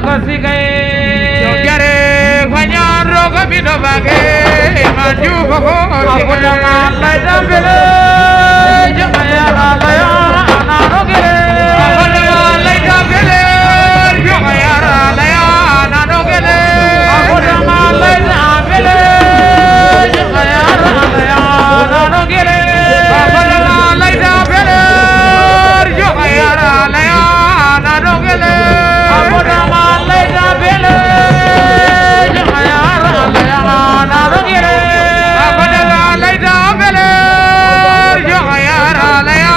kasi gay jare fanyan roga bino bage maju boko aku jangan leda bele jaya ralaya anano gele aku jangan leda bele jaya ralaya anano gele aku jangan leda bele jaya ralaya anano gele aku jangan leda bele jaya ralaya anano gele aku jangan leda bele jaya ralaya anano gele aku jangan leda bele jaya ralaya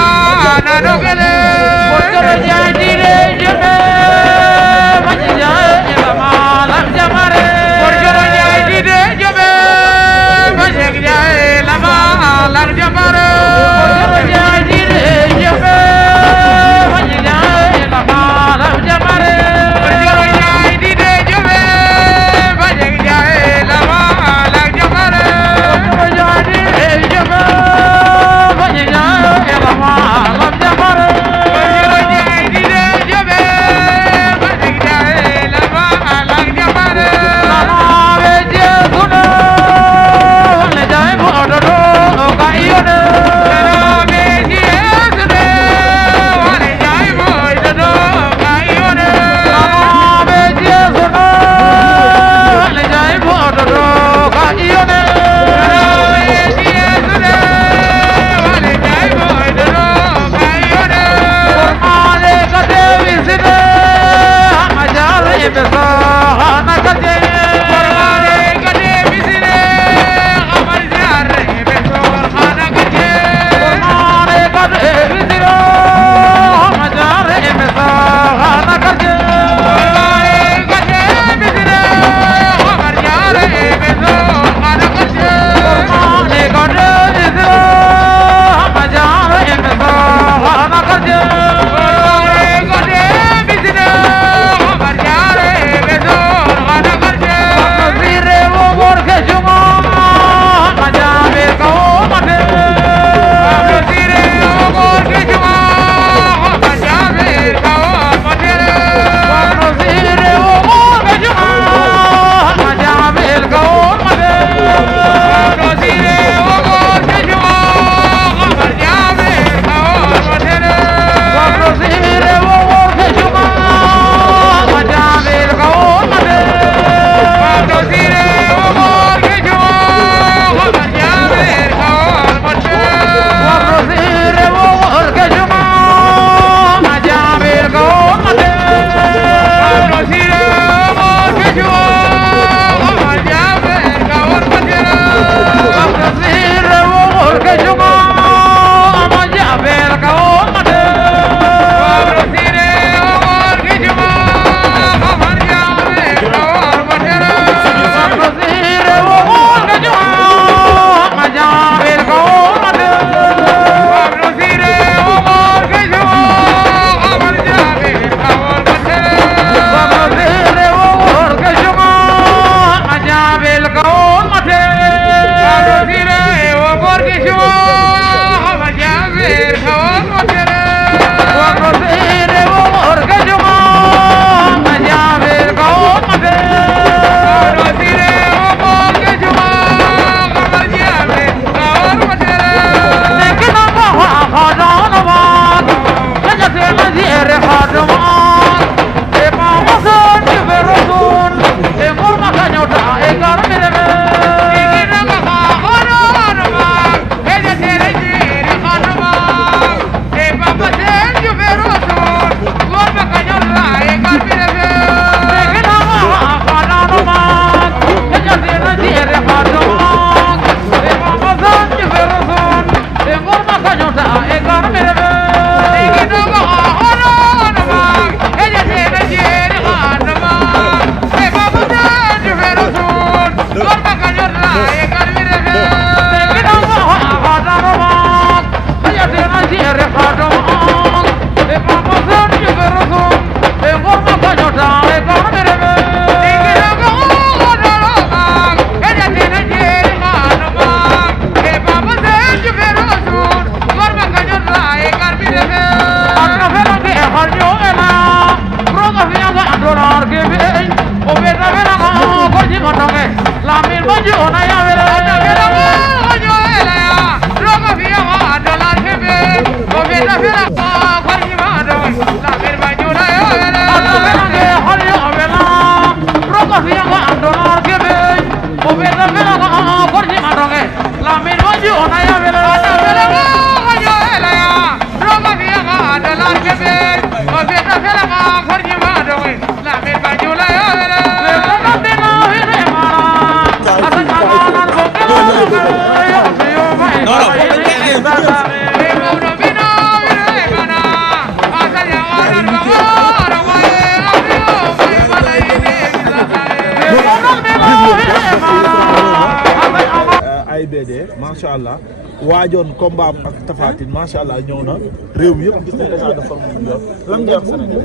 macha allah waajoon combat am ak Tapha Tine macha allah ñëw na réew mi yëpp gis nañ état de forme bu yor lan nga wax Sénégal.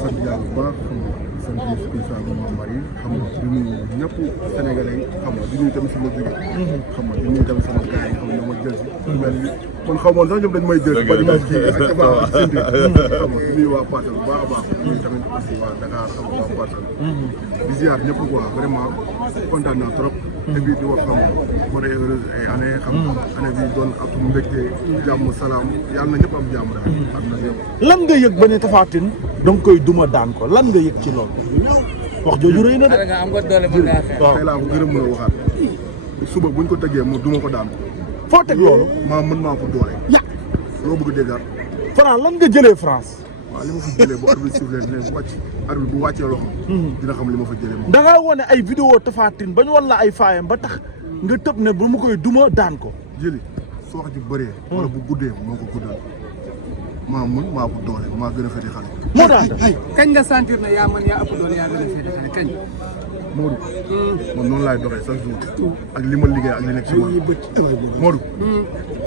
sant yàlla bu baax xam nga sant Issa bu Mamar yi xam nga di nuyu ñëpp Sénégalais yi xam nga di nuyu tamit sama jóge xam nga di nuyu tamit sama gars yi xam nga ñoo ma jël si mel ni man xaw moon sax ñoom dañ may jël si bari ma kii ak Eva ak Sindi xam nga di nuyu waa Parcelles bu baax a baax di nuyu tamit aussi waa Dakar xam nga waa Parcelles di ziar ñëpp quoi vraiment kontaan naa trop et puis di wax xam nga bonne et heureuse ay année xam nga année bi doon ak mbégte jàmm salaam yàlla na ñëpp am jàmm daal ak na yëpp lan nga yëg ba ne Tapha Tine da nga koy duma daan ko lan nga yëg ci loolu wax jooju rëy na de. am nga doole mën ngaa xeex. tey laa ko gën a mën a waxaat suba buñ ko tëggee mu duma ko daan foo teg loolu. maa mën maa ko doole loo bëgg a déggaat France lan nga jëlee France. waaw li ma fa jëlee bu arbitre sifflé dina wàcc arbitre bu wàccee loxo dina xam li ma fa jëlee moom da ngaa wone ay vidéo Tapha Tine ba ñu wan la ay faayam ba tax nga tëb ne ba mu koy duma daan ko. jëli su wax ji bëree wala bu guddee moo ko guddal maa mën maa ko doole maa gën a fete xale moo daan kañ nga sentir ne yaa mën yaa ëpp doole yaa gën a fete xale kañ. Modou man noonu laay doxee chaque jour ak li ma liggéey ak li nekk ci man Modou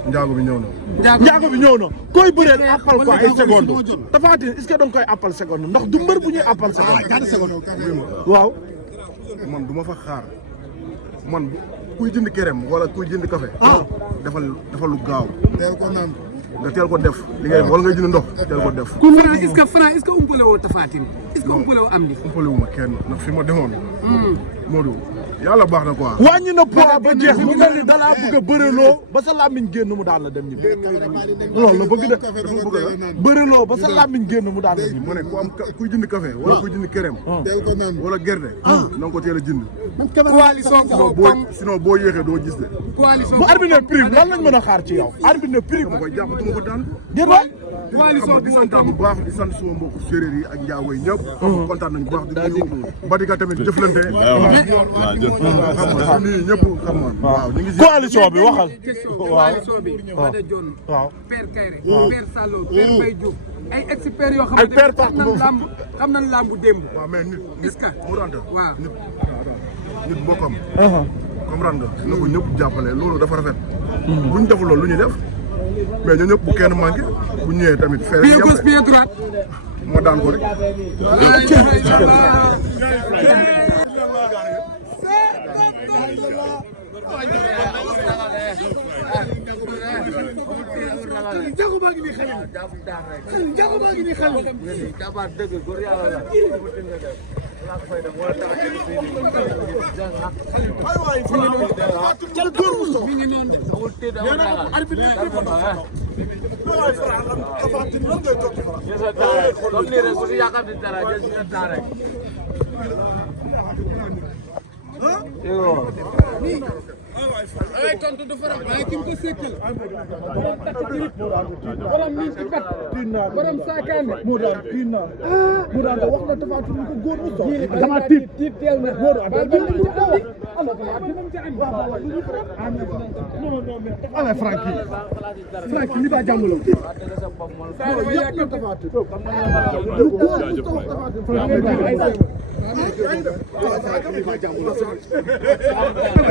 njaago bi ñëw na njaago bi ñëw na koy bëree appal ko ay seconde Tapha Tine est-ce que da nga koy appal seconde ndax du mbër bu ñuy appal seconde waaw man du ma fa xaar man kuy jënd kerem wala kuy jënd café defal lu gaaw nga teel ko def li ngay wala nga jënd ndox teel ko def Franc est-ce que umpale woo Tapha Tine est-ce que umpale woo Amdi umpale wu ma kenn ndax fi ma demoon Modou yàlla baax na quoi wàññi na poids ba jeex mu mel ni dalaa bëgg a bëreloo ba sa làmmiñ génn mu daan la dem ñibbi loolu la bëgg de bëreloo ba sa làmmiñ génn mu daan la ñibbi ma ne ku am kuy jënd café wala kuy jënd kerem wala gerte na nga ko teel a jënd sinon boo yéexee doo gis de coalition bu arbitre ne prime lan lañ mën a xaar ci yow arbitre ne prime dama koy jàpp duma ko daan déet waay coalition di sant bu baax di sant suma mbokku séeréer yi ak njaago yi ñëpp kontaan nañu bu baax di nuyu Badika tamit jëflante xam nga nii ñëpp xam nga waaw ñu ngi coalition bi waxal coalition bi Bada Dione waaw Père Kayre Père Sallo Père Mbaye Diouf ay experts yoo ay père xam nañ lambu démb waaw mais nit est-ce que mu ranta waaw nit mbokkam comprendre nga na ko ñëpp jàppale loolu dafa rafet bu ñu deful loolu lu ñuy def mais ñoo ñëpp bu kenn manqué bu ñëwee tamit fere pied gauche pied droite ma daan ko rek jago baa ngi nii xale jago baa ngi nii xale Dafa dëgg góor yàlla la. jël góor mu soog mi ngi noonu de Amul tiit amul ragal. arbitre ne prime Tapha Tine lan ngay toog Jël sa temps rek. Comme nii rek ku si yàqam di dara jël sa temps rek. ay tontu du faram waaye ki mu ko sekkal borom takk biir borom miin ci bat borom saakaane moo daan kii naa moo daan wax na Tapha Tine ko góor mu soog dama tiit teel na góor bal bi mu ci andi ala Francky Francky li ba jàmbalo